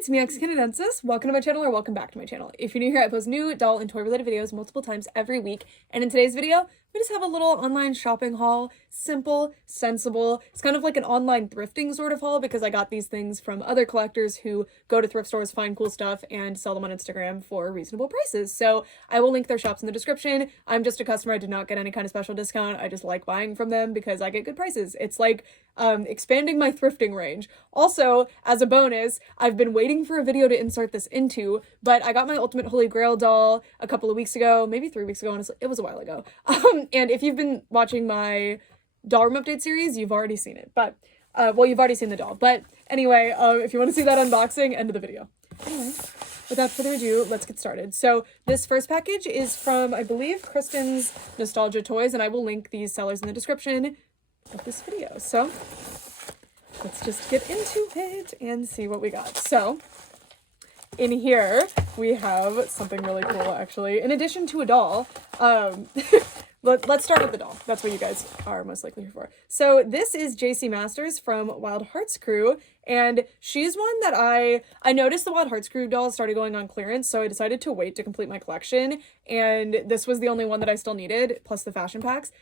it's me, Canadensis. Welcome to my channel, or welcome back to my channel. If you're new here, I post new doll and toy related videos multiple times every week. And in today's video, we just have a little online shopping haul. Simple, sensible. It's kind of like an online thrifting sort of haul because I got these things from other collectors who go to thrift stores, find cool stuff, and sell them on Instagram for reasonable prices. So I will link their shops in the description. I'm just a customer. I did not get any kind of special discount. I just like buying from them because I get good prices. It's like expanding my thrifting range. Also, as a bonus, I've been waiting for a video to insert this into, but I got my Ultimate Holy Grail doll a couple of weeks ago, maybe 3 weeks ago, honestly. It was a while ago. And if you've been watching my doll room update series, you've already seen it, but well, you've already seen the doll. But anyway, if you want to see that unboxing, end of the video. Anyway, without further ado, let's get started. So this first package is from, I believe, Kristen's Nostalgia Toys, and I will link these sellers in the description of this video. So let's just get into it and see what we got. So in here we have something really cool, actually. In addition to a doll, let's start with the doll. That's what you guys are most likely here for. So this is JC Masters from Wild Hearts Crew, and she's one that I noticed the Wild Hearts Crew dolls started going on clearance, so I decided to wait to complete my collection, and this was the only one that I still needed, plus the fashion packs.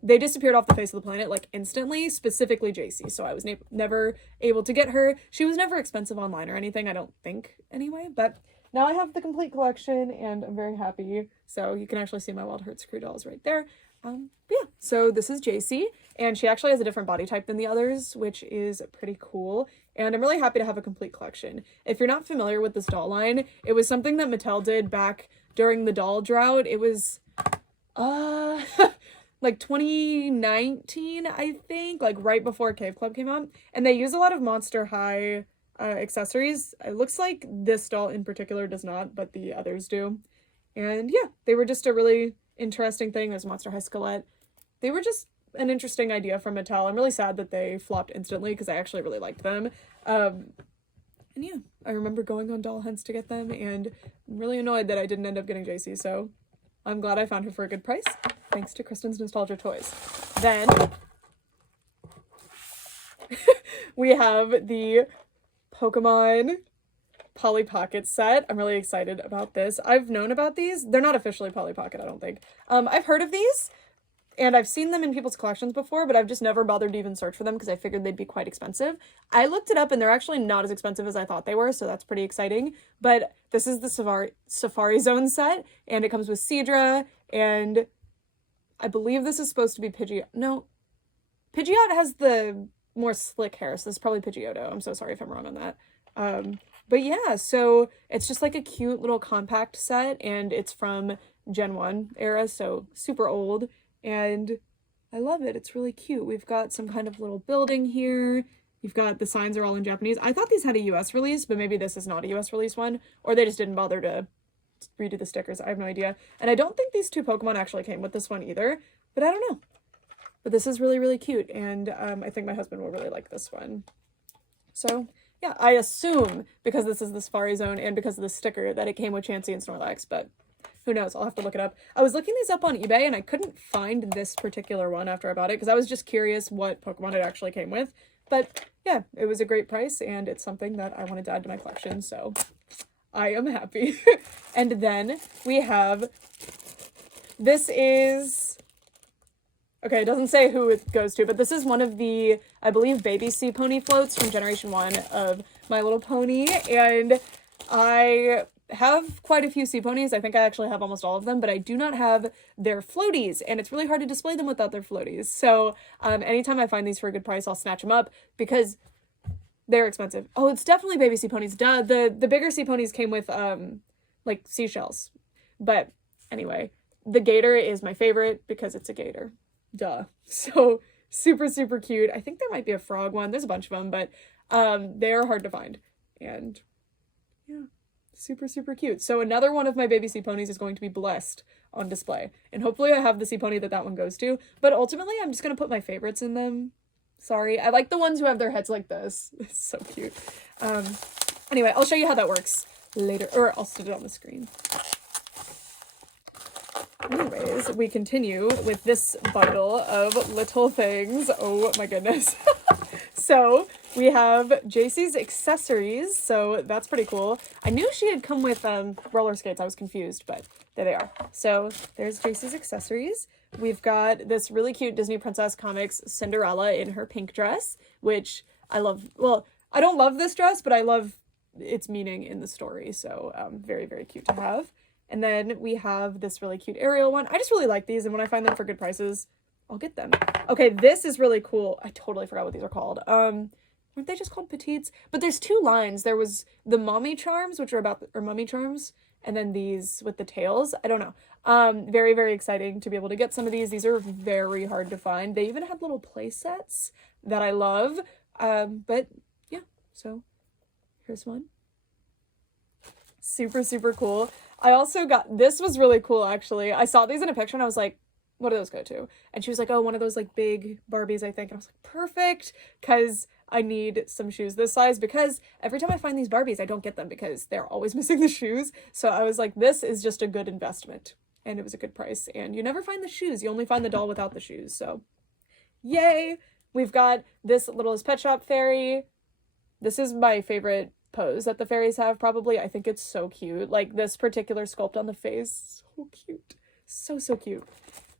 They disappeared off the face of the planet, like, instantly, specifically JC, so I was never able to get her. She was never expensive online or anything, I don't think, anyway, but now I have the complete collection, and I'm very happy. So you can actually see my Wild Hearts Crew dolls right there. But yeah, so this is JC, and she actually has a different body type than the others, which is pretty cool, and I'm really happy to have a complete collection. If you're not familiar with this doll line, it was something that Mattel did back during the doll drought. It was, like 2019, I think, like right before Cave Club came out, and they use a lot of Monster High accessories. It looks like this doll in particular does not, but the others do. And yeah, they were just a really interesting thing. There's Monster High Skelette. They were just an interesting idea from Mattel. I'm really sad that they flopped instantly because I actually really liked them. And yeah, I remember going on doll hunts to get them, and I'm really annoyed that I didn't end up getting JC, so I'm glad I found her for a good price, thanks to Kristen's Nostalgia Toys. Then we have the Pokemon Polly Pocket set. I'm really excited about this. I've known about these. They're not officially Polly Pocket, I don't think. I've heard of these, and I've seen them in people's collections before, but I've just never bothered to even search for them because I figured they'd be quite expensive. I looked it up, and they're actually not as expensive as I thought they were, so that's pretty exciting. But this is the Safari Zone set, and it comes with Seadra, and I believe this is supposed to be Pidgeot. No, Pidgeot has the more slick hair, so this is probably Pidgeotto. I'm so sorry if I'm wrong on that. But yeah, so it's just like a cute little compact set, and it's from Gen 1 era, so super old, and I love it. It's really cute. We've got some kind of little building here. You've got the signs are all in Japanese. I thought these had a US release, but maybe this is not a US release one, or they just didn't bother to redo the stickers. I have no idea. And I don't think these two Pokemon actually came with this one either, but I don't know. But this is really, really cute, and I think my husband will really like this one. So yeah, I assume because this is the Safari Zone and because of the sticker that it came with Chansey and Snorlax, but who knows? I'll have to look it up. I was looking these up on eBay, and I couldn't find this particular one after I bought it because I was just curious what Pokemon it actually came with. But yeah, it was a great price, and it's something that I wanted to add to my collection, so I am happy. And then we have, this is, okay, it doesn't say who it goes to, but this is one of the, I believe, baby sea pony floats from Generation 1 of My Little Pony, and I have quite a few sea ponies. I think I actually have almost all of them, but I do not have their floaties, and it's really hard to display them without their floaties. So anytime I find these for a good price, I'll snatch them up because they're expensive. Oh, it's definitely baby sea ponies. Duh, the bigger sea ponies came with like seashells. But anyway, the gator is my favorite because it's a gator. Duh. So super, super cute. I think there might be a frog one. There's a bunch of them, but they're hard to find. And yeah, super, super cute. So another one of my baby sea ponies is going to be Blessed on display. And hopefully I have the sea pony that one goes to. But ultimately, I'm just going to put my favorites in them. Sorry. I like the ones who have their heads like this. It's so cute. Anyway, I'll show you how that works later. Or I'll sit it on the screen. Anyways, we continue with this bundle of little things. Oh my goodness. So we have JC's accessories, so that's pretty cool. I knew she had come with roller skates. I was confused, but there they are. So there's JC's accessories. We've got this really cute Disney Princess Comics Cinderella in her pink dress, which I love. Well, I don't love this dress, but I love its meaning in the story, so very, very cute to have. And then we have this really cute Ariel one. I just really like these, and when I find them for good prices, I'll get them. Okay, this is really cool. I totally forgot what these are called. Weren't they just called petites? But there's two lines. There was the mommy charms, which are about, or mummy charms, and then these with the tails. I don't know. Very, very exciting to be able to get some of these. These are very hard to find. They even have little play sets that I love. But yeah, so here's one. Super, super cool. I also got, this was really cool actually. I saw these in a picture and I was like, what do those go to? And she was like, oh, one of those like big Barbies, I think. And I was like, perfect, because I need some shoes this size, because every time I find these Barbies, I don't get them because they're always missing the shoes. So I was like, this is just a good investment. And it was a good price. And you never find the shoes. You only find the doll without the shoes. So yay. We've got this Littlest Pet Shop fairy. This is my favorite pose that the fairies have, probably. I think it's so cute. Like this particular sculpt on the face, so cute. So, so cute.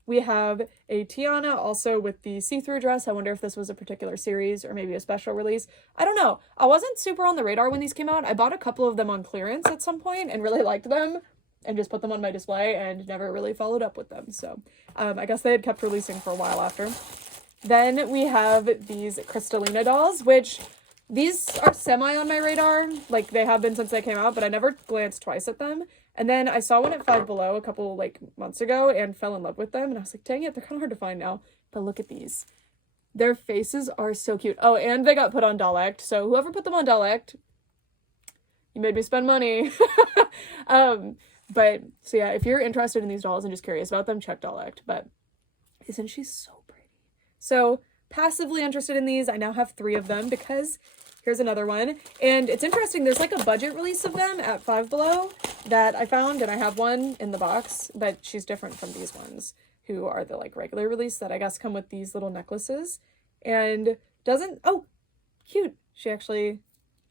We have a Tiana also with the see-through dress. I wonder if this was a particular series or maybe a special release. I don't know. I wasn't super on the radar when these came out. I bought a couple of them on clearance at some point and really liked them and just put them on my display and never really followed up with them. So I guess they had kept releasing for a while after. Then we have these Crystalina dolls, which these are semi on my radar. Like they have been since they came out, but I never glanced twice at them. And then I saw one at Five Below a couple like months ago and fell in love with them. And I was like, dang it, they're kind of hard to find now. But look at these. Their faces are so cute. Oh, and they got put on Dollect. So whoever put them on Dollect, you made me spend money. But so yeah, if you're interested in these dolls and just curious about them, check Dollect. But isn't she so pretty? So passively interested in these. I now have 3 of them because here's another one. And it's interesting. There's like a budget release of them at Five Below that I found, and I have one in the box, but she's different from these ones, who are the like regular release that I guess come with these little necklaces. And doesn't, oh, cute. She actually,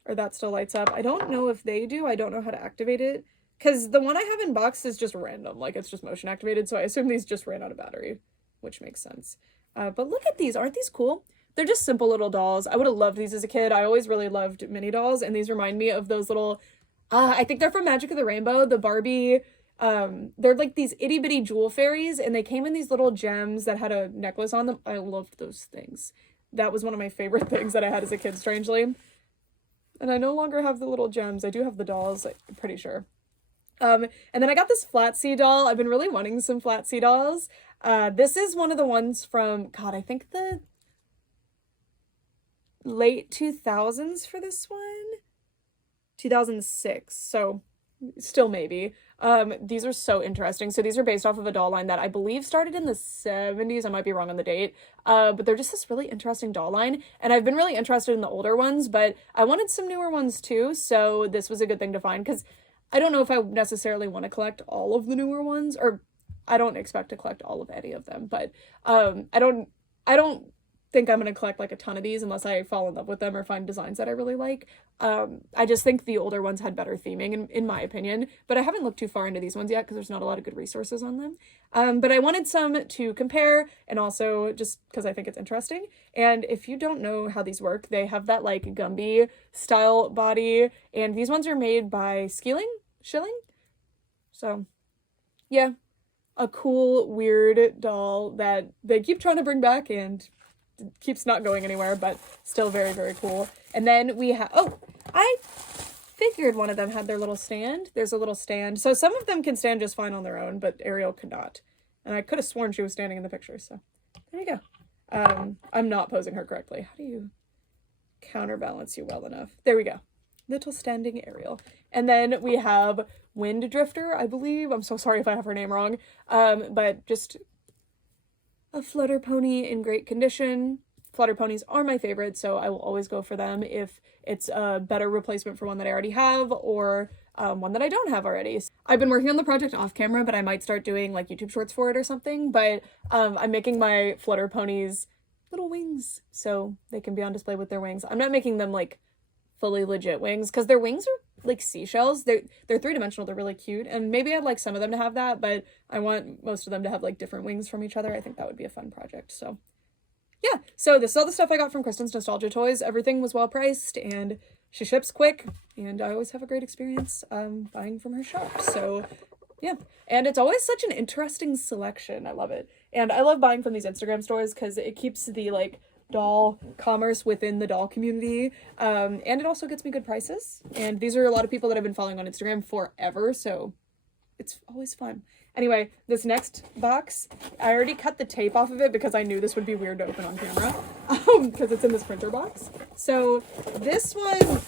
or that still lights up. I don't know if they do. I don't know how to activate it, because the one I have in box is just random. Like it's just motion activated. So I assume these just ran out of battery, which makes sense. But look at these. Aren't these cool? They're just simple little dolls. I would have loved these as a kid. I always really loved mini dolls, and these remind me of those little, I think they're from Magica the Rainbow, the Barbie. They're like these itty bitty jewel fairies, and they came in these little gems that had a necklace on them. I loved those things. That was one of my favorite things that I had as a kid, strangely. And I no longer have the little gems. I do have the dolls, I'm pretty sure. And then I got this Flatsy doll. I've been really wanting some Flatsy dolls. This is one of the ones from, God, I think the late 2000s for this one. 2006, so still maybe. These are so interesting. So these are based off of a doll line that I believe started in the 70s. I might be wrong on the date. But they're just this really interesting doll line. And I've been really interested in the older ones, but I wanted some newer ones too. So this was a good thing to find, because I don't know if I necessarily want to collect all of the newer ones, or I don't expect to collect all of any of them, but I don't think I'm going to collect like a ton of these unless I fall in love with them or find designs that I really like. I just think the older ones had better theming in my opinion, but I haven't looked too far into these ones yet because there's not a lot of good resources on them. But I wanted some to compare, and also just because I think it's interesting. And if you don't know how these work, they have that like Gumby style body, and these ones are made by Schilling. So yeah, a cool, weird doll that they keep trying to bring back and keeps not going anywhere, but still very, very cool. And then we have, oh, I figured one of them had their little stand. There's a little stand. So some of them can stand just fine on their own, but Ariel could not. And I could have sworn she was standing in the picture, so there you go. I'm not posing her correctly. How do you counterbalance you well enough? There we go. Little standing Ariel. And then we have Wind Drifter, I believe. I'm so sorry if I have her name wrong. But just a flutter pony in great condition. Flutter ponies are my favorite, so I will always go for them if it's a better replacement for one that I already have, or one that I don't have already. I've been working on the project off camera, but I might start doing like YouTube shorts for it or something. But I'm making my flutter ponies little wings so they can be on display with their wings. I'm not making them like fully legit wings because their wings are like seashells. They're three-dimensional. They're really cute, and maybe I'd like some of them to have that, but I want most of them to have like different wings from each other. I think that would be a fun project. So yeah, so this is all the stuff I got from Kristen's Nostalgia Toys. Everything was well priced, and she ships quick, and I always have a great experience buying from her shop. So yeah, and it's always such an interesting selection. I love it, and I love buying from these Instagram stores because it keeps the like doll commerce within the doll community, and it also gets me good prices, and these are a lot of people that I've been following on Instagram forever, so it's always fun. Anyway, this next box, I already cut the tape off of it because I knew this would be weird to open on camera, because it's in this printer box. So this one,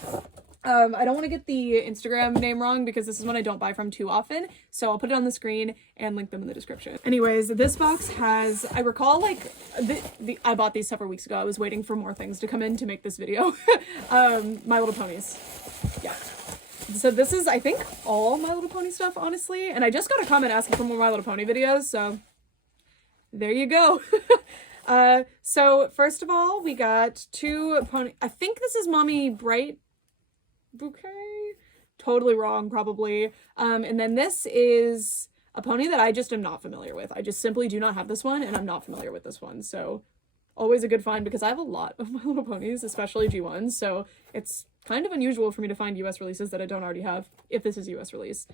I don't want to get the Instagram name wrong because this is one I don't buy from too often, so I'll put it on the screen and link them in the description. Anyways, this box has, I recall like, I bought these several weeks ago. I was waiting for more things to come in to make this video. My Little Ponies. Yeah. So this is, I think, all My Little Pony stuff, honestly, and I just got a comment asking for more My Little Pony videos, so there you go. So first of all, we got two pony, I think this is Mommy Bright Bouquet, totally wrong probably, and then this is a pony that I just am not familiar with. I just simply do not have this one, and I'm not familiar with this one, so always a good find because I have a lot of My Little Ponies, especially G1s, so it's kind of unusual for me to find US releases that I don't already have, if this is US release.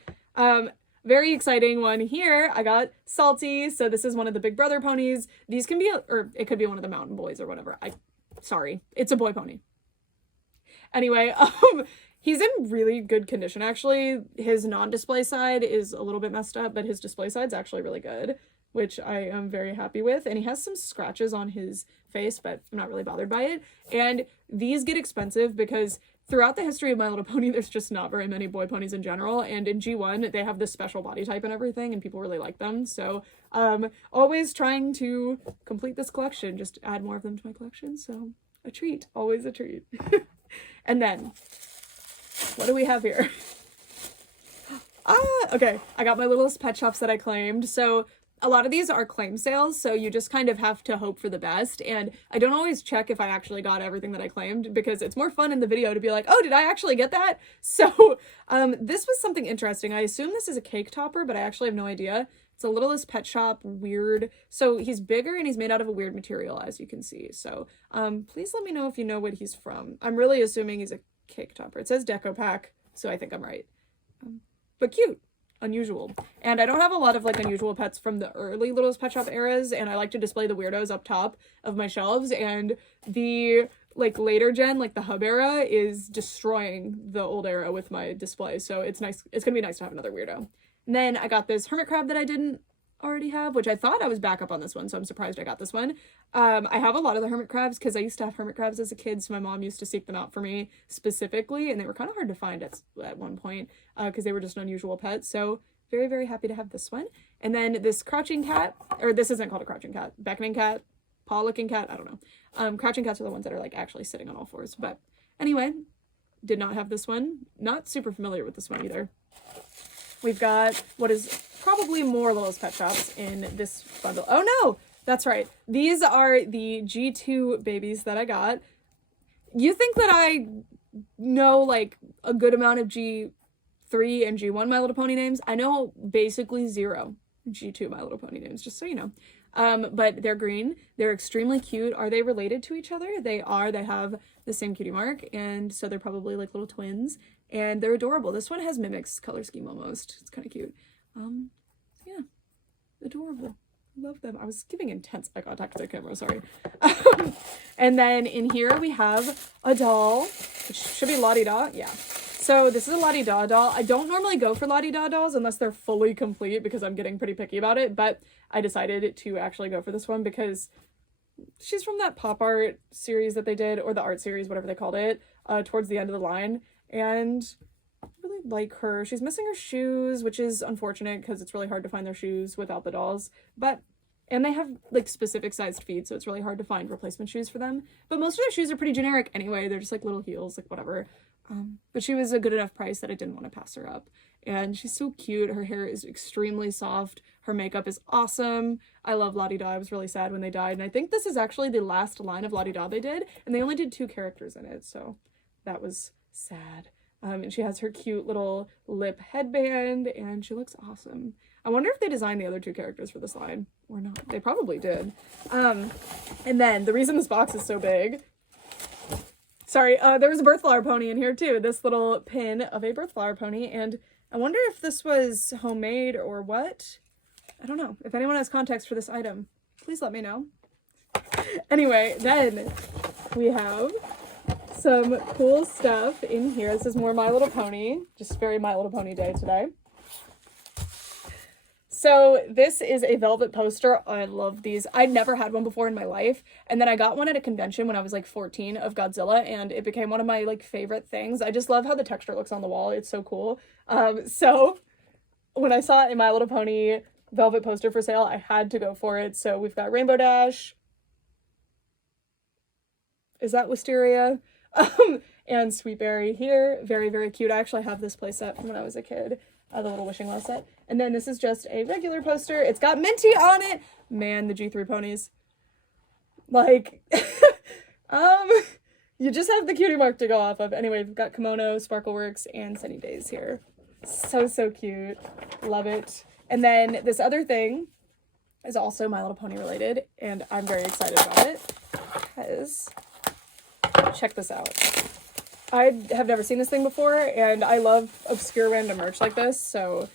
Very exciting one here. I got Salty, so this is one of the Big Brother ponies. These can be, or it could be one of the Mountain Boys or whatever. Sorry, it's a boy pony. Anyway, he's in really good condition, actually. His non-display side is a little bit messed up, but his display side's actually really good, which I am very happy with. And he has some scratches on his face, but I'm not really bothered by it. And these get expensive because throughout the history of My Little Pony, there's just not very many boy ponies in general. And in G1, they have this special body type and everything, and people really like them. So always trying to complete this collection, just add more of them to my collection. So a treat, always a treat. And then, what do we have here? Okay, I got my Littlest pet shops that I claimed. So a lot of these are claim sales, so you just kind of have to hope for the best, and I don't always check if I actually got everything that I claimed because it's more fun in the video to be like, oh, did I actually get that? So this was something interesting. I assume this is a cake topper, but I actually have no idea. It's a Littlest pet shop, weird. So he's bigger and he's made out of a weird material, as you can see. So please let me know if you know what he's from. I'm really assuming he's a cake topper. It says Deco Pack, so I think I'm right. But cute. Unusual. And I don't have a lot of like unusual pets from the early Littlest Pet Shop eras, and I like to display the weirdos up top of my shelves, and the like later gen, like the hub era, is destroying the old era with my display, so it's nice. It's gonna be nice to have another weirdo. And then I got this hermit crab that I didn't already have, which I thought I was back up on this one, so I'm surprised I got this one. I have a lot of the hermit crabs because I used to have hermit crabs as a kid, so my mom used to seek them out for me specifically, and they were kind of hard to find at one point because they were just an unusual pet. So very, very happy to have this one. And then this crouching cat, or this isn't called a crouching cat, beckoning cat, paw-licking cat, I don't know. Crouching cats are the ones that are like actually sitting on all fours, but anyway, did not have this one. Not super familiar with this one either. We've got what is probably more Littlest Pet Shops in this bundle. Oh no, that's right. These are the G2 babies that I got. You think that I know like a good amount of G3 and G1 My Little Pony names? I know basically 0 G2 My Little Pony names, just so you know. But they're green. They're extremely cute. Are they related to each other? They are. They have the same cutie mark, and so they're probably like little twins. And they're adorable. This one has Mimic's color scheme almost. It's kind of cute. Yeah, adorable. Love them. I was giving intense eye contact to the camera, sorry. And then in here we have a doll, which should be Lottie Da. Yeah. So this is a Lottie Da doll. I don't normally go for Lottie Da dolls unless they're fully complete because I'm getting pretty picky about it, but I decided to actually go for this one because she's from that pop art series that they did, or the art series, whatever they called it, towards the end of the line. And I really like her. She's missing her shoes, which is unfortunate because it's really hard to find their shoes without the dolls. And they have like specific sized feet, so it's really hard to find replacement shoes for them. But most of their shoes are pretty generic anyway. They're just like little heels, like whatever. But she was a good enough price that I didn't want to pass her up. And she's so cute. Her hair is extremely soft. Her makeup is awesome. I love Lottie Da. I was really sad when they died. And I think this is actually the last line of Lottie Da they did. And they only did 2 characters in it. So that was sad. And she has her cute little lip headband. And she looks awesome. I wonder if they designed the other 2 characters for this line. Or not. They probably did. And then the reason this box is so big... Sorry, there was a birth flower pony in here too. This little pin of a birth flower pony. And I wonder if this was homemade or what. I don't know. If anyone has context for this item, please let me know. Anyway, then we have some cool stuff in here. This is more My Little Pony. Just very My Little Pony day today. So this is a velvet poster. I love these. I'd never had one before in my life. And then I got one at a convention when I was like 14 of Godzilla, and it became one of my like favorite things. I just love how the texture looks on the wall. It's so cool. So when I saw a My Little Pony velvet poster for sale, I had to go for it. So we've got Rainbow Dash. Is that Wisteria? And Sweet Berry here. Very, very cute. I actually have this playset from when I was a kid. The little wishing well set. And then this is just a regular poster. It's got Minty on it. Man, the G3 ponies. Like, you just have the cutie mark to go off of. Anyway, we've got Kimono, Sparkleworks, and Sunny Days here. So, so cute. Love it. And then this other thing is also My Little Pony related, and I'm very excited about it because, check this out. I have never seen this thing before, and I love obscure random merch like this, so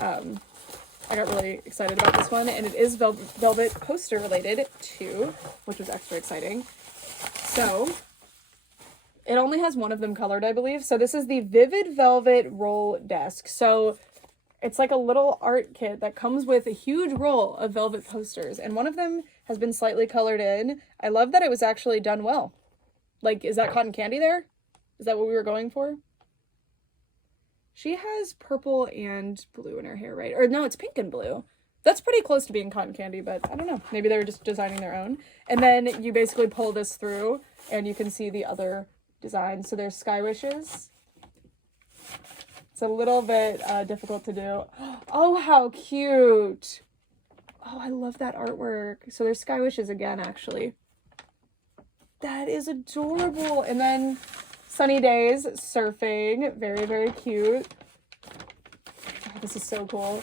I got really excited about this one, and it is velvet poster related too, which was extra exciting. So it only has one of them colored, I believe. So this is the Vivid Velvet Roll Desk. So it's like a little art kit that comes with a huge roll of velvet posters, and one of them has been slightly colored in. I love that it was actually done well. Like, is that cotton candy there? Is that what we were going for? She has purple and blue in her hair, right? Or no, it's pink and blue. That's pretty close to being cotton candy, but I don't know. Maybe they were just designing their own. And then you basically pull this through and you can see the other designs. So there's Sky Wishes. It's a little bit difficult to do. Oh, how cute. Oh, I love that artwork. So there's Sky Wishes again, actually. That is adorable. And then Sunny Days, surfing. Very, very cute. Oh, this is so cool.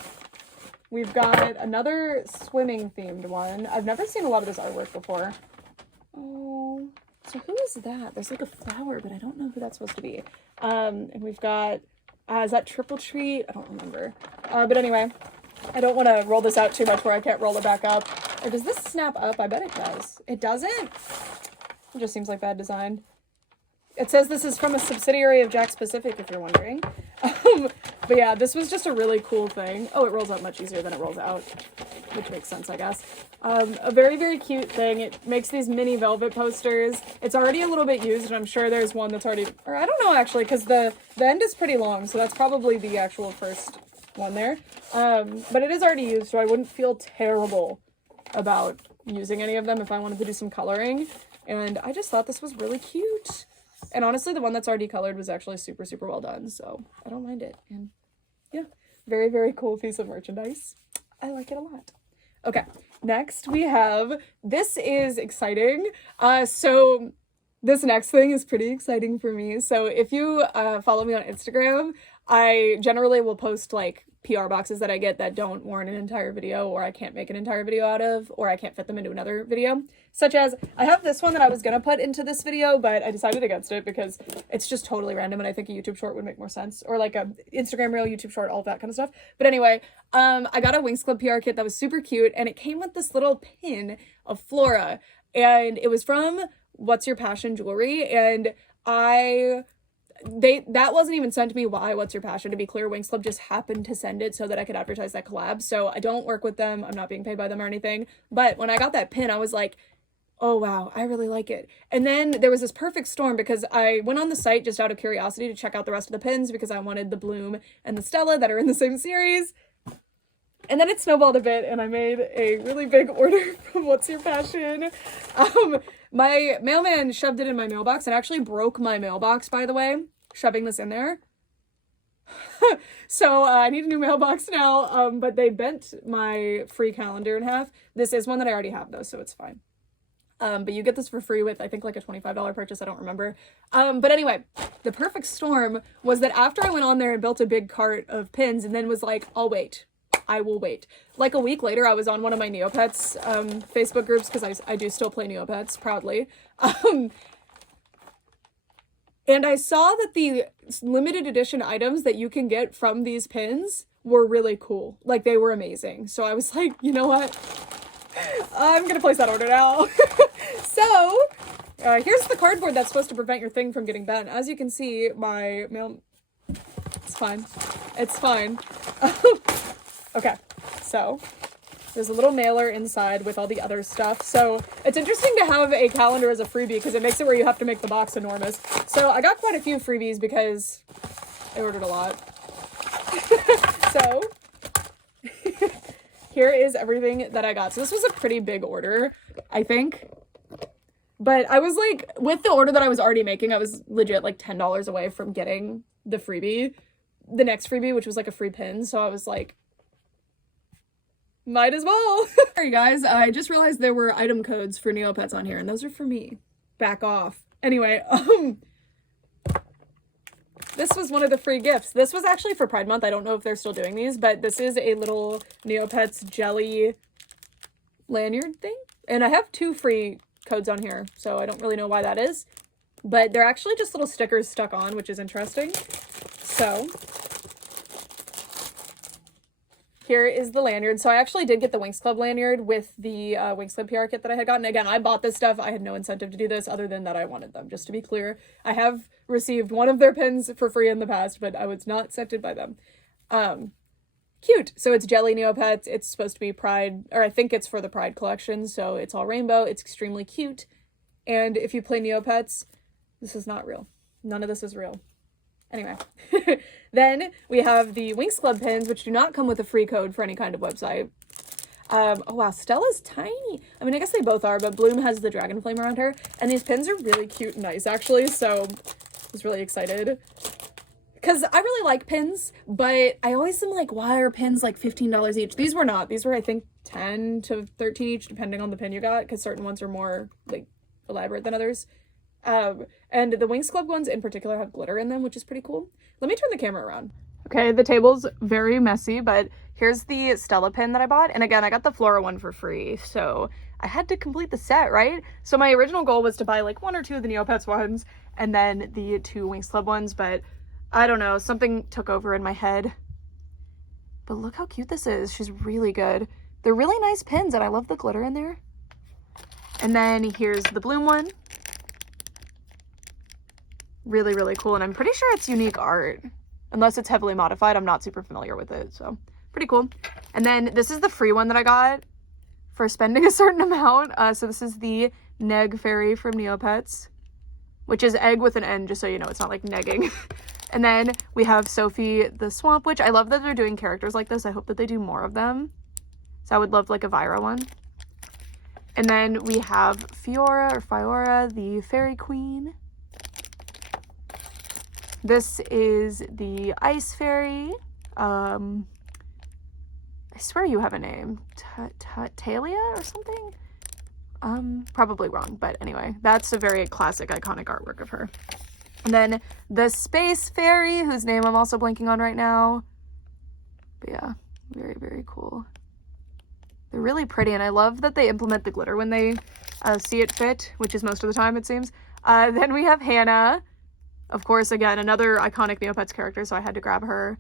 We've got another swimming themed one. I've never seen a lot of this artwork before. Oh, so who is that? There's like a flower, but I don't know who that's supposed to be. And we've got, is that Triple Treat? I don't remember. But anyway, I don't want to roll this out too much where I can't roll it back up. Or does this snap up? I bet it does. It doesn't? It just seems like bad design. It says this is from a subsidiary of Jack Pacific, if you're wondering. But yeah, this was just a really cool thing. Oh, it rolls out much easier than it rolls out, which makes sense, I guess. A very, very cute thing. It makes these mini velvet posters. It's already a little bit used, and I'm sure there's one that's already, or I don't know actually, because the end is pretty long, so that's probably the actual first one there. But it is already used, so I wouldn't feel terrible about using any of them if I wanted to do some coloring. And I just thought this was really cute. And honestly, the one that's already colored was actually super, super well done. So I don't mind it. And yeah, very, very cool piece of merchandise. I like it a lot. Okay, next we have, this is exciting. So this next thing is pretty exciting for me. So if you follow me on Instagram, I generally will post like PR boxes that I get that don't warrant an entire video, or I can't make an entire video out of, or I can't fit them into another video. Such as, I have this one that I was gonna put into this video, but I decided against it because it's just totally random, and I think a YouTube short would make more sense, or like a Instagram reel, YouTube short, all of that kind of stuff. But anyway, I got a Winx Club PR kit that was super cute, and it came with this little pin of Flora, and it was from What's Your Passion Jewelry, and that wasn't even sent to me by What's Your Passion. To be clear, Winx Club just happened to send it so that I could advertise that collab. So I don't work with them. I'm not being paid by them or anything. But when I got that pin, I was like, oh wow, I really like it. And then there was this perfect storm because I went on the site just out of curiosity to check out the rest of the pins because I wanted the Bloom and the Stella that are in the same series. And then it snowballed a bit and I made a really big order from What's Your Passion. My mailman shoved it in my mailbox and actually broke my mailbox, by the way. shoving this in there. So I need a new mailbox now, but they bent my free calendar in half. This is one that I already have though, so it's fine. But you get this for free with, I think, like a $25 purchase. I don't remember. But anyway, the perfect storm was that after I went on there and built a big cart of pins and then was like, I'll wait. I will wait. Like a week later, I was on one of my Neopets Facebook groups, because I do still play Neopets proudly. And I saw that the limited edition items that you can get from these pins were really cool. Like, they were amazing. So I was like, you know what? I'm gonna place that order now. So, here's the cardboard that's supposed to prevent your thing from getting bent. As you can see, my mail... It's fine. It's fine. Okay, so... There's a little mailer inside with all the other stuff. So it's interesting to have a calendar as a freebie because it makes it where you have to make the box enormous. So I got quite a few freebies because I ordered a lot. So here is everything that I got. So this was a pretty big order, I think. But I was like, with the order that I was already making, I was legit like $10 away from getting the freebie. The next freebie, which was like a free pin. So I was like, might as well. Sorry guys, I just realized there were item codes for Neopets on here, and those are for me. Back off. Anyway, this was one of the free gifts. This was actually for Pride Month. I don't know if they're still doing these, but this is a little Neopets jelly lanyard thing. And I have 2 free codes on here, so I don't really know why that is. But they're actually just little stickers stuck on, which is interesting. So... here is the lanyard. So I actually did get the Winx Club lanyard with the Winx Club PR kit that I had gotten. Again, I bought this stuff. I had no incentive to do this other than that I wanted them, just to be clear. I have received one of their pins for free in the past, but I was not accepted by them. Cute. So it's Jelly Neopets. It's supposed to be Pride, or I think it's for the Pride collection. So it's all rainbow. It's extremely cute. And if you play Neopets, this is not real. None of this is real. Anyway, then we have the Winx Club pins, which do not come with a free code for any kind of website. Oh wow, Stella's tiny. I mean, I guess they both are, but Bloom has the dragon flame around her. And these pins are really cute and nice, actually, so I was really excited. Because I really like pins, but I always am like, why are pins like $15 each? These were not. These were, I think, 10 to 13 each, depending on the pin you got, because certain ones are more, like, elaborate than others. And the Winx Club ones in particular have glitter in them, which is pretty cool. Let me turn the camera around. Okay, the table's very messy, but here's the Stella pin that I bought. And again, I got the Flora one for free, so I had to complete the set, right? So my original goal was to buy like 1 or 2 of the Neopets ones and then the 2 Winx Club ones, but I don't know, something took over in my head. But look how cute this is. She's really good. They're really nice pins, and I love the glitter in there. And then here's the Bloom one. Really, really cool. And I'm pretty sure it's unique art. Unless it's heavily modified. I'm not super familiar with it. So, pretty cool. And then this is the free one that I got for spending a certain amount. So this is the Neg Fairy from Neopets. Which is egg with an N, just so you know. It's not like negging. And then we have Sophie the Swamp Witch. I love that they're doing characters like this. I hope that they do more of them. So I would love like a Vira one. And then we have Fiora, the Fairy Queen. This is the Ice Fairy. I swear you have a name. Talia or something? Probably wrong, but anyway, that's a very classic, iconic artwork of her. And then the Space Fairy, whose name I'm also blanking on right now. But yeah, very, very cool. They're really pretty, and I love that they implement the glitter when they see it fit, which is most of the time, it seems. Then we have Hannah. Of course, again, another iconic Neopets character, so I had to grab her.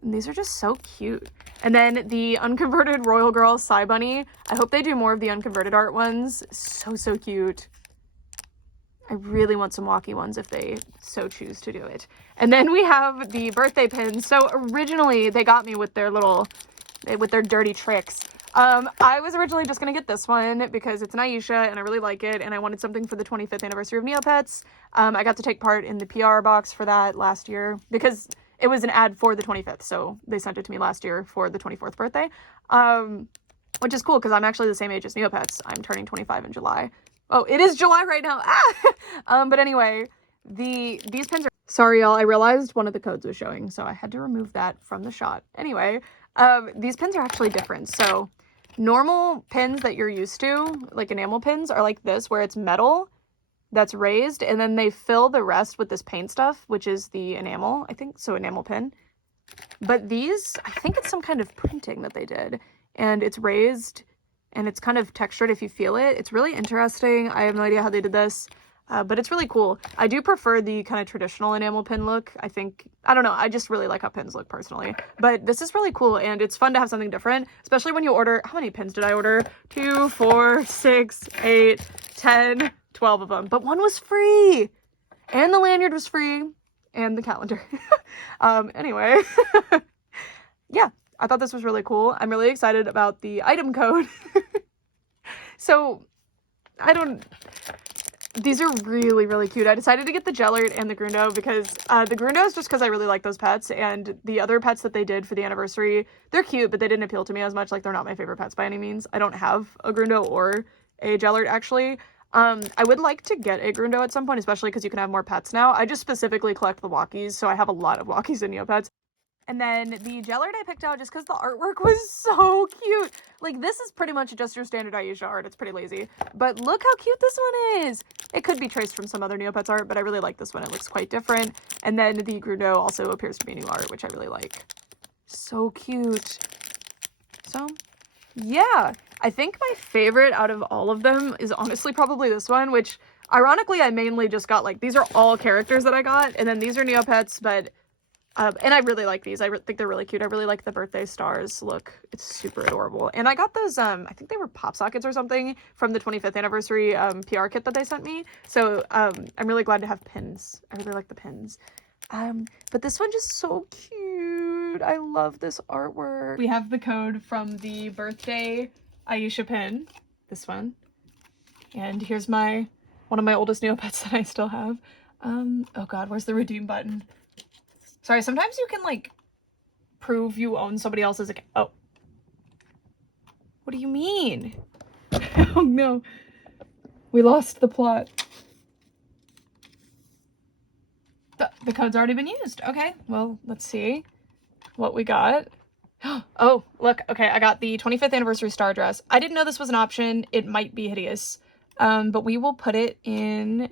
And these are just so cute. And then the unconverted Royal Girl Psy Bunny. I hope they do more of the unconverted art ones. So, so cute. I really want some walkie ones if they so choose to do it. And then we have the birthday pins. So originally, they got me with their dirty tricks. I was originally just going to get this one because it's an Aisha and I really like it, and I wanted something for the 25th anniversary of Neopets. I got to take part in the PR box for that last year because it was an ad for the 25th, so they sent it to me last year for the 24th birthday, which is cool because I'm actually the same age as Neopets. I'm turning 25 in July. Oh, it is July right now. But anyway, these pins are... Sorry, y'all. I realized one of the codes was showing, so I had to remove that from the shot. Anyway, these pins are actually different. So normal pins that you're used to, like enamel pins, are like this, where it's metal that's raised, and then they fill the rest with this paint stuff, which is the enamel, I think. So enamel pin. But these, I think it's some kind of printing that they did, and it's raised, and it's kind of textured if you feel it. It's really interesting. I have no idea how they did this. But it's really cool. I do prefer the kind of traditional enamel pin look. I don't know, I just really like how pins look personally. But this is really cool, and it's fun to have something different, especially when you order, how many pins did I order? 2, 4, 6, 8, 10, 12 of them. But one was free! And the lanyard was free, and the calendar. Anyway. Yeah, I thought this was really cool. I'm really excited about the item code. So, these are really, really cute. I decided to get the Gellert and the Grundo because the Grundo is just because I really like those pets, and the other pets that they did for the anniversary, they're cute, but they didn't appeal to me as much. Like, they're not my favorite pets by any means. I don't have a Grundo or a Gellert, actually. I would like to get a Grundo at some point, especially because you can have more pets now. I just specifically collect the Walkies, so I have a lot of Walkies and Neopets. And then the Gellert I picked out just because the artwork was so cute. Like, this is pretty much just your standard Aisha art. It's pretty lazy. But look how cute this one is. It could be traced from some other Neopets art, but I really like this one. It looks quite different. And then the Grundo also appears to be new art, which I really like. So cute. So, yeah. I think my favorite out of all of them is honestly probably this one, which, ironically, I mainly just got, like, these are all characters that I got, and then these are Neopets, but... and I really like these. I think they're really cute. I really like the birthday stars look. It's super adorable. And I got those, I think they were pop sockets or something from the 25th anniversary PR kit that they sent me. So I'm really glad to have pins. I really like the pins. But this one just so cute. I love this artwork. We have the code from the birthday Aisha pin. This one. And here's one of my oldest Neopets that I still have. Oh god, where's the redeem button? Sorry, sometimes you can, like, prove you own somebody else's account. Oh. What do you mean? Oh, no. We lost the plot. The code's already been used. Okay, well, let's see what we got. Oh, look. Okay, I got the 25th anniversary star dress. I didn't know this was an option. It might be hideous. But we will put it in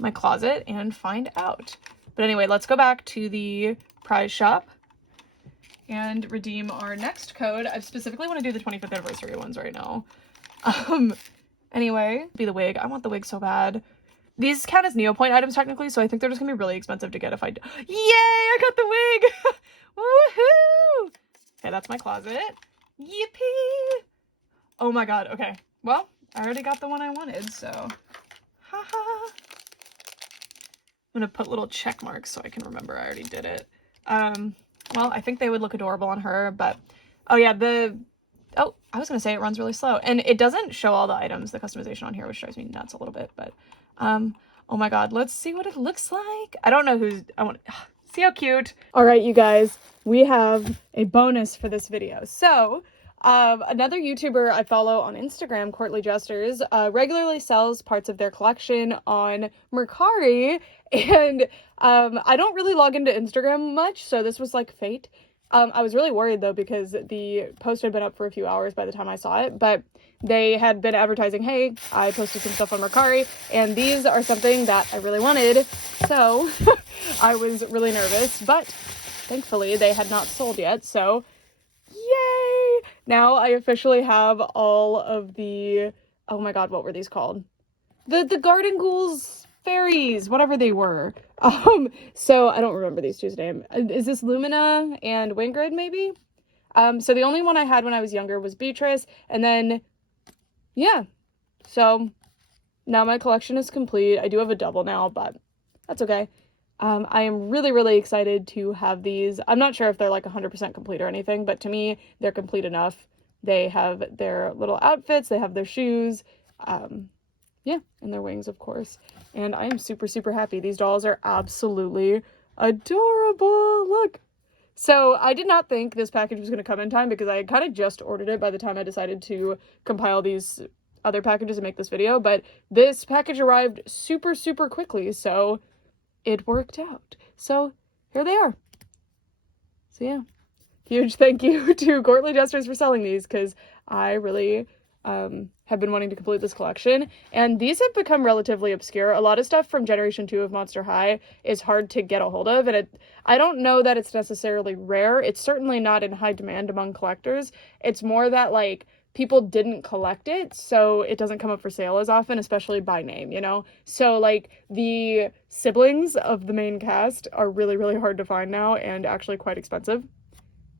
my closet and find out. But anyway, let's go back to the prize shop and redeem our next code. I specifically want to do the 25th anniversary ones right now. Anyway, be the wig. I want the wig so bad. These count as Neopoint items technically, so I think they're just gonna be really expensive to get if I do. Yay! I got the wig! Woohoo! Okay, that's my closet. Yippee! Oh my god, okay. Well, I already got the one I wanted, so... Haha! I'm gonna put little check marks so I can remember I already did it. Well, I think they would look adorable on her, but... Oh yeah, oh, I was gonna say it runs really slow. And it doesn't show all the items, the customization on here, which drives me nuts a little bit, but... oh my god, let's see what it looks like. I don't know who's... See how cute? Alright, you guys, we have a bonus for this video. So... another YouTuber I follow on Instagram, Courtly Jesters, regularly sells parts of their collection on Mercari, and I don't really log into Instagram much, so this was like fate. I was really worried though because the post had been up for a few hours by the time I saw it, but they had been advertising, hey, I posted some stuff on Mercari, and these are something that I really wanted, so I was really nervous, but thankfully they had not sold yet, so yay! Now I officially have all of the, oh my god, what were these called? The Garden Ghouls Fairies, whatever they were. So I don't remember these two's name. Is this Lumina and Wingrid maybe? So the only one I had when I was younger was Beatrice, and then, yeah. So now my collection is complete. I do have a double now, but that's okay. I am really, really excited to have these. I'm not sure if they're like 100% complete or anything, but to me, they're complete enough. They have their little outfits, they have their shoes, yeah, and their wings, of course. And I am super, super happy. These dolls are absolutely adorable. Look. So I did not think this package was going to come in time because I had kind of just ordered it by the time I decided to compile these other packages and make this video, but this package arrived super, super quickly, so it worked out. So here they are. So yeah, huge thank you to Courtly Jesters for selling these, because I really have been wanting to complete this collection, and these have become relatively obscure. A lot of stuff from Generation 2 of Monster High is hard to get a hold of, and I don't know that it's necessarily rare. It's certainly not in high demand among collectors. It's more that, like, people didn't collect it, so it doesn't come up for sale as often, especially by name, you know? So, like, the siblings of the main cast are really, really hard to find now, and actually quite expensive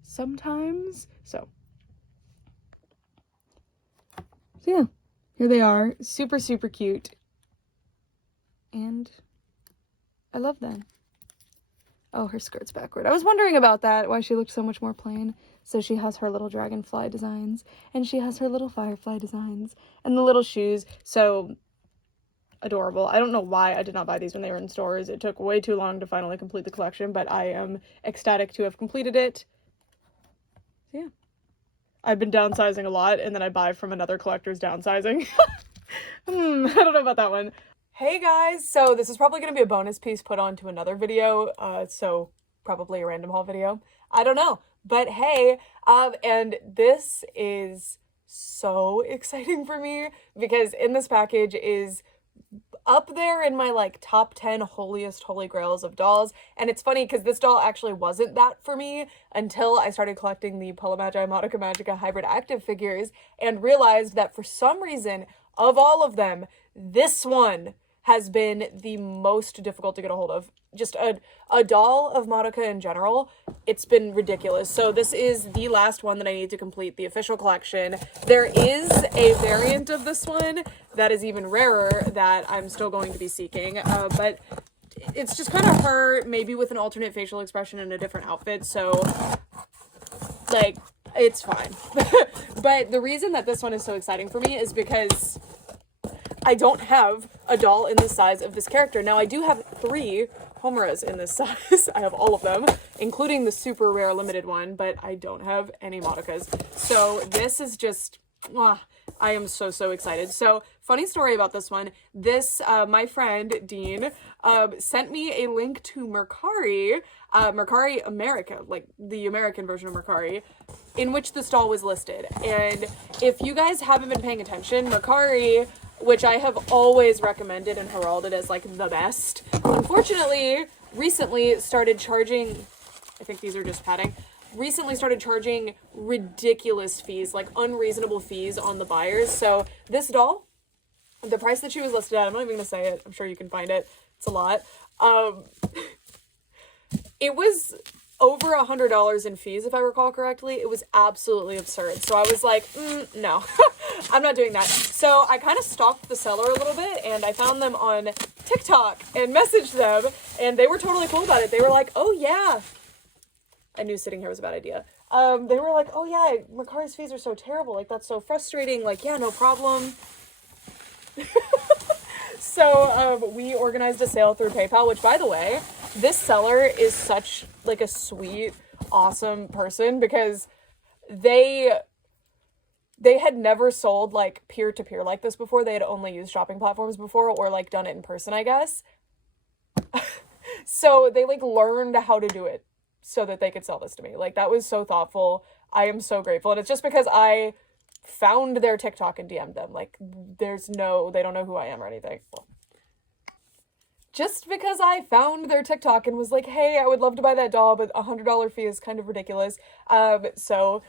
sometimes. So yeah, here they are. Super, super cute. And I love them. Oh, her skirt's backward. I was wondering about that, why she looked so much more plain. So she has her little dragonfly designs, and she has her little firefly designs, and the little shoes. So adorable. I don't know why I did not buy these when they were in stores. It took way too long to finally complete the collection, but I am ecstatic to have completed it. So yeah. I've been downsizing a lot, and then I buy from another collector's downsizing. I don't know about that one. Hey guys, so this is probably going to be a bonus piece put onto another video, so probably a random haul video. I don't know, but hey, and this is so exciting for me, because in this package is up there in my, like, top 10 holiest holy grails of dolls. And it's funny because this doll actually wasn't that for me until I started collecting the Puella Magi Madoka Magica hybrid active figures, and realized that for some reason, of all of them, this one has been the most difficult to get a hold of. Just a doll of Madoka in general, it's been ridiculous. So this is the last one that I need to complete the official collection. There is a variant of this one that is even rarer that I'm still going to be seeking, but it's just kind of her, maybe with an alternate facial expression and a different outfit, so, like, it's fine. But the reason that this one is so exciting for me is because I don't have a doll in the size of this character. Now, I do have 3 Homeras in this size. I have all of them, including the super rare limited one, but I don't have any Madokas. So this is just, I am so, so excited. So, funny story about this one. This, my friend, Dean, sent me a link to Mercari, Mercari America, like the American version of Mercari, in which this doll was listed. And if you guys haven't been paying attention, Mercari, which I have always recommended and heralded as, like, the best, unfortunately, recently started charging, I think these are just padding, recently started charging ridiculous fees, like unreasonable fees on the buyers. So this doll, the price that she was listed at, I'm not even gonna say it, I'm sure you can find it, it's a lot, it was over $100 in fees, if I recall correctly. It was absolutely absurd. So I was like, no, I'm not doing that. So I kind of stalked the seller a little bit, and I found them on TikTok and messaged them, and they were totally cool about it. They were like, oh yeah, I knew sitting here was a bad idea. They were like, oh yeah, Mercari's fees are so terrible, like, that's so frustrating, like, yeah, no problem. So we organized a sale through PayPal, which, by the way, this seller is such, like, a sweet, awesome person, because they had never sold, like, peer-to-peer like this before. They had only used shopping platforms before, or, like, done it in person, I guess. So they, like, learned how to do it so that they could sell this to me. Like, that was so thoughtful. I am so grateful. And it's just because I found their TikTok and DM'd them. Like, they don't know who I am or anything. Well, just because I found their TikTok and was like, hey, I would love to buy that doll, but $100 fee is kind of ridiculous. So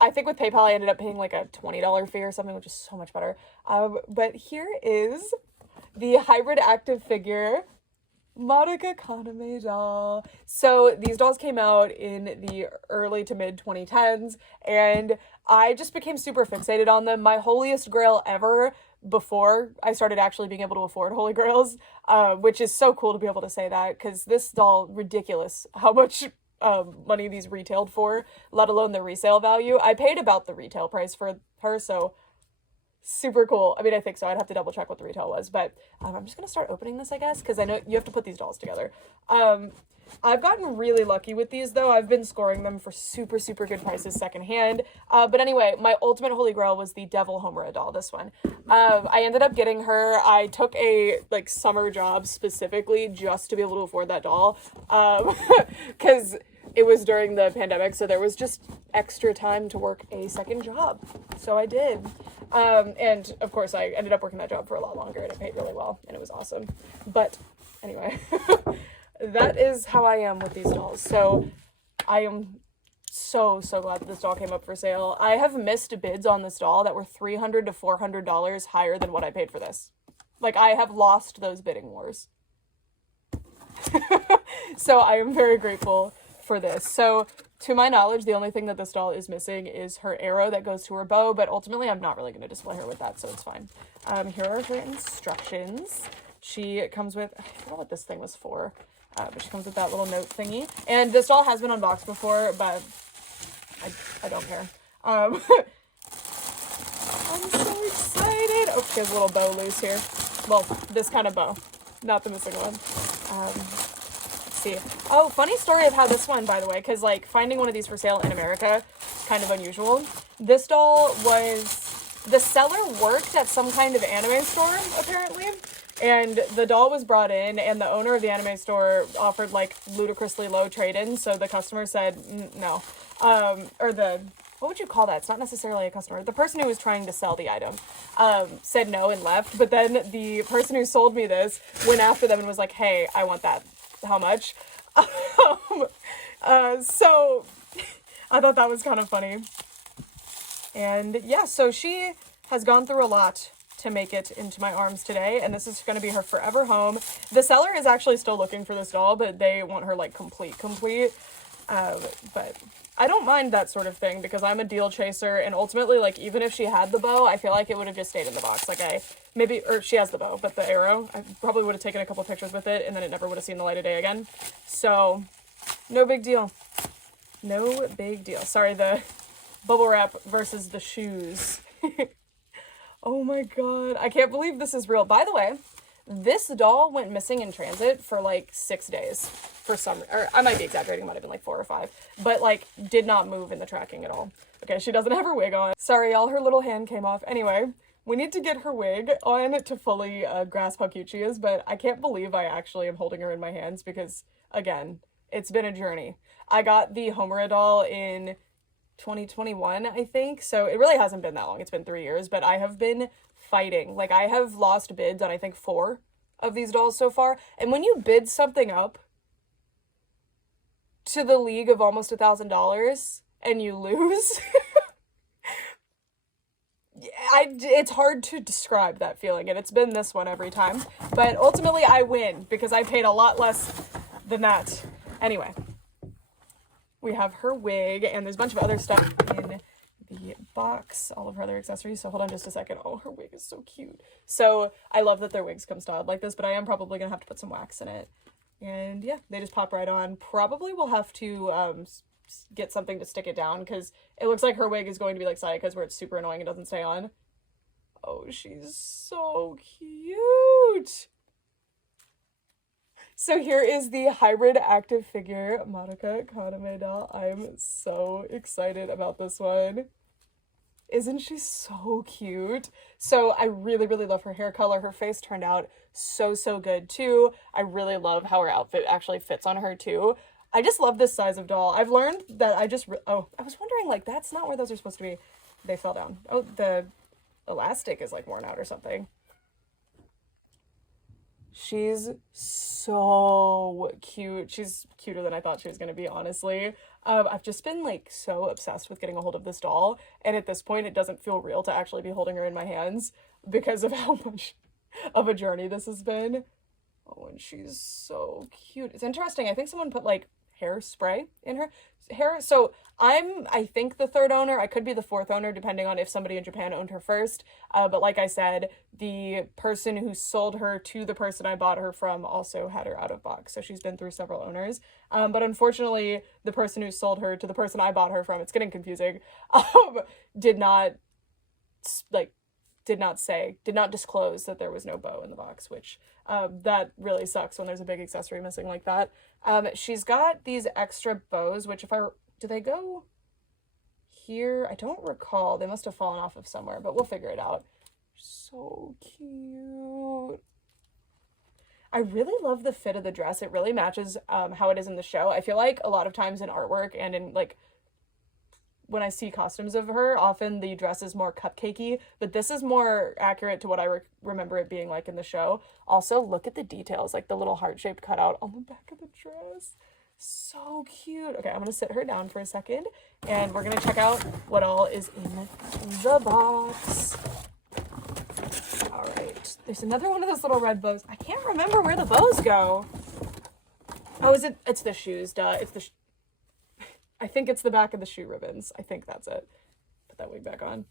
I think with PayPal, I ended up paying like a $20 fee or something, which is so much better. But here is the hybrid active figure Madoka Kaname doll. So these dolls came out in the early to mid 2010s, and I just became super fixated on them. My holiest grail ever, before I started actually being able to afford holy grails, which is so cool to be able to say that, because this doll, ridiculous how much money these retailed for, let alone the resale value. I paid about the retail price for her, so super cool. I mean, I think so. I'd have to double check what the retail was, but I'm just gonna start opening this, I guess, because I know you have to put these dolls together. I've gotten really lucky with these, though. I've been scoring them for super, super good prices secondhand. But anyway, my ultimate holy grail was the Devil Homura doll, this one. I ended up getting her. I took a, like, summer job specifically just to be able to afford that doll. Because it was during the pandemic, so there was just extra time to work a second job. So I did. And, of course, I ended up working that job for a lot longer, and it paid really well, and it was awesome. But, anyway... that is how I am with these dolls. So I am so glad that this doll came up for sale. I have missed bids on this doll that were $300 to $400 higher than what I paid for this. Like, I have lost those bidding wars. So I am very grateful for this. So to my knowledge, the only thing that this doll is missing is her arrow that goes to her bow, but ultimately I'm not really going to display her with that, so it's fine. Here are her instructions. She comes with, I forgot what this thing was for. But she comes with that little note thingy. And this doll has been unboxed before, but I don't care. I'm so excited. Oh, she has a little bow loose here. Well, this kind of bow, not the missing one. Let's see. Oh, funny story of how this one, by the way, because, like, finding one of these for sale in America is kind of unusual. This doll was... The seller worked at some kind of anime store, apparently. And the doll was brought in, and the owner of the anime store offered, like, ludicrously low trade-in, so the customer said no. Or the, what would you call that? It's not necessarily a customer. The person who was trying to sell the item said no and left, but then the person who sold me this went after them and was like, hey, I want that. How much? So I thought that was kind of funny. And yeah, so she has gone through a lot to make it into my arms today, and this is going to be her forever home. The seller is actually still looking for this doll, but they want her, like, complete. But I don't mind that sort of thing, because I'm a deal chaser, and ultimately, like, even if she had the bow, I feel like it would have just stayed in the box. Like, or she has the bow, but the arrow, I probably would have taken a couple pictures with it, and then it never would have seen the light of day again. So, no big deal. No big deal. Sorry, the bubble wrap versus the shoes. Oh my god, I can't believe this is real. By the way, this doll went missing in transit for like 6 days for some, or I might be exaggerating, it might have been like 4 or 5, but like did not move in the tracking at all. Okay, she doesn't have her wig on. Sorry, y'all, her little hand came off. Anyway, we need to get her wig on to fully grasp how cute she is, but I can't believe I actually am holding her in my hands because, again, it's been a journey. I got the Homura doll in 2021, I think, so it really hasn't been that long. It's been 3 years, but I have been fighting. Like, I have lost bids on, I think, 4 of these dolls so far, and when you bid something up to the league of almost $1,000 and you lose, it's hard to describe that feeling, and it's been this one every time, but ultimately I win because I paid a lot less than that. Anyway, we have her wig, and there's a bunch of other stuff in the box, all of her other accessories, so hold on just a second. Oh, her wig is so cute. So I love that their wigs come styled like this, but I am probably gonna have to put some wax in it. And yeah, they just pop right on. Probably will have to get something to stick it down, because it looks like her wig is going to be like Sayaka's, where it's super annoying and doesn't stay on. Oh, she's so cute! So here is the hybrid active figure Madoka Kaname doll. I'm so excited about this one. Isn't she so cute? So I really love her hair color. Her face turned out so good too. I really love how her outfit actually fits on her too. I just love this size of doll. I've learned that I was wondering, like, that's not where those are supposed to be. They fell down. Oh, the elastic is like worn out or something. She's so cute. She's cuter than I thought she was going to be, honestly. I've just been, like, so obsessed with getting a hold of this doll, and at this point, it doesn't feel real to actually be holding her in my hands because of how much of a journey this has been. Oh, and she's so cute. It's interesting. I think someone put, like, hairspray in her hair. So I think the 3rd owner. I could be the 4th owner, depending on if somebody in Japan owned her first. But like I said, the person who sold her to the person I bought her from also had her out of box. So she's been through several owners. But unfortunately, the person who sold her to the person I bought her from, it's getting confusing, did not, like, did not disclose that there was no bow in the box, which that really sucks when there's a big accessory missing like that. She's got these extra bows, which do they go here? I don't recall. They must have fallen off of somewhere, but we'll figure it out. So cute. I really love the fit of the dress. It really matches how it is in the show. I feel like a lot of times in artwork and in like when I see costumes of her, often the dress is more cupcakey, but this is more accurate to what I remember it being like in the show. Also, look at the details, like the little heart-shaped cutout on the back of the dress. So cute. Okay, I'm gonna sit her down for a second, and we're gonna check out what all is in the box. All right, there's another one of those little red bows. I can't remember where the bows go. Oh, it's the shoes, duh. I think it's the back of the shoe ribbons. I think that's it. Put that wig back on.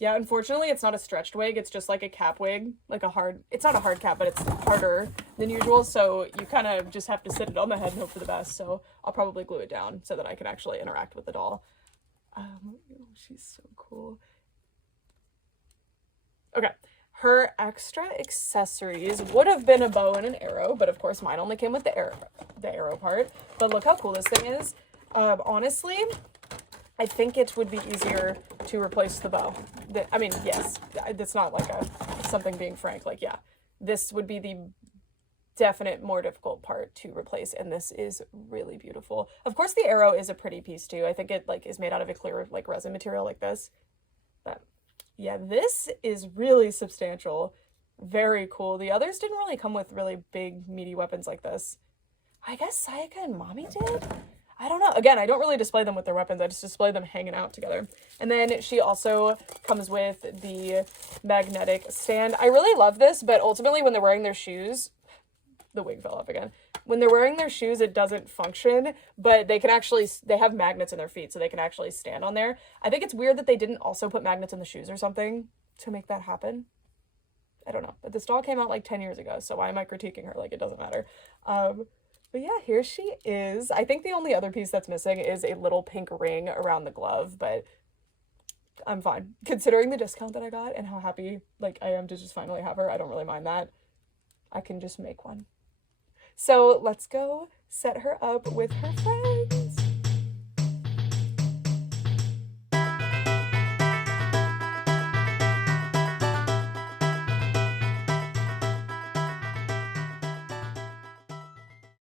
Yeah, unfortunately, it's not a stretched wig. It's just like a cap wig. It's not a hard cap, but it's harder than usual. So you kind of just have to sit it on the head and hope for the best. So I'll probably glue it down so that I can actually interact with the doll. She's so cool. Okay. Her extra accessories would have been a bow and an arrow, but of course mine only came with the arrow part. But look how cool this thing is. Honestly, I think it would be easier to replace the bow. I mean, yes, it's not like something being frank. Like, yeah, this would be the definite more difficult part to replace, and this is really beautiful. Of course, the arrow is a pretty piece too. I think it like is made out of a clear like resin material like this. But yeah, this is really substantial. Very cool. The others didn't really come with really big, meaty weapons like this. I guess Sayaka and Mommy did? I don't know. Again, I don't really display them with their weapons. I just display them hanging out together. And then she also comes with the magnetic stand. I really love this, but ultimately when they're wearing their shoes, the wig fell off again. When they're wearing their shoes, it doesn't function, but they have magnets in their feet, so they can actually stand on there. I think it's weird that they didn't also put magnets in the shoes or something to make that happen. I don't know, but this doll came out like 10 years ago, so why am I critiquing her? Like, it doesn't matter. But yeah, here she is. I think the only other piece that's missing is a little pink ring around the glove, but I'm fine. Considering the discount that I got and how happy like I am to just finally have her, I don't really mind that. I can just make one. So let's go set her up with her friends.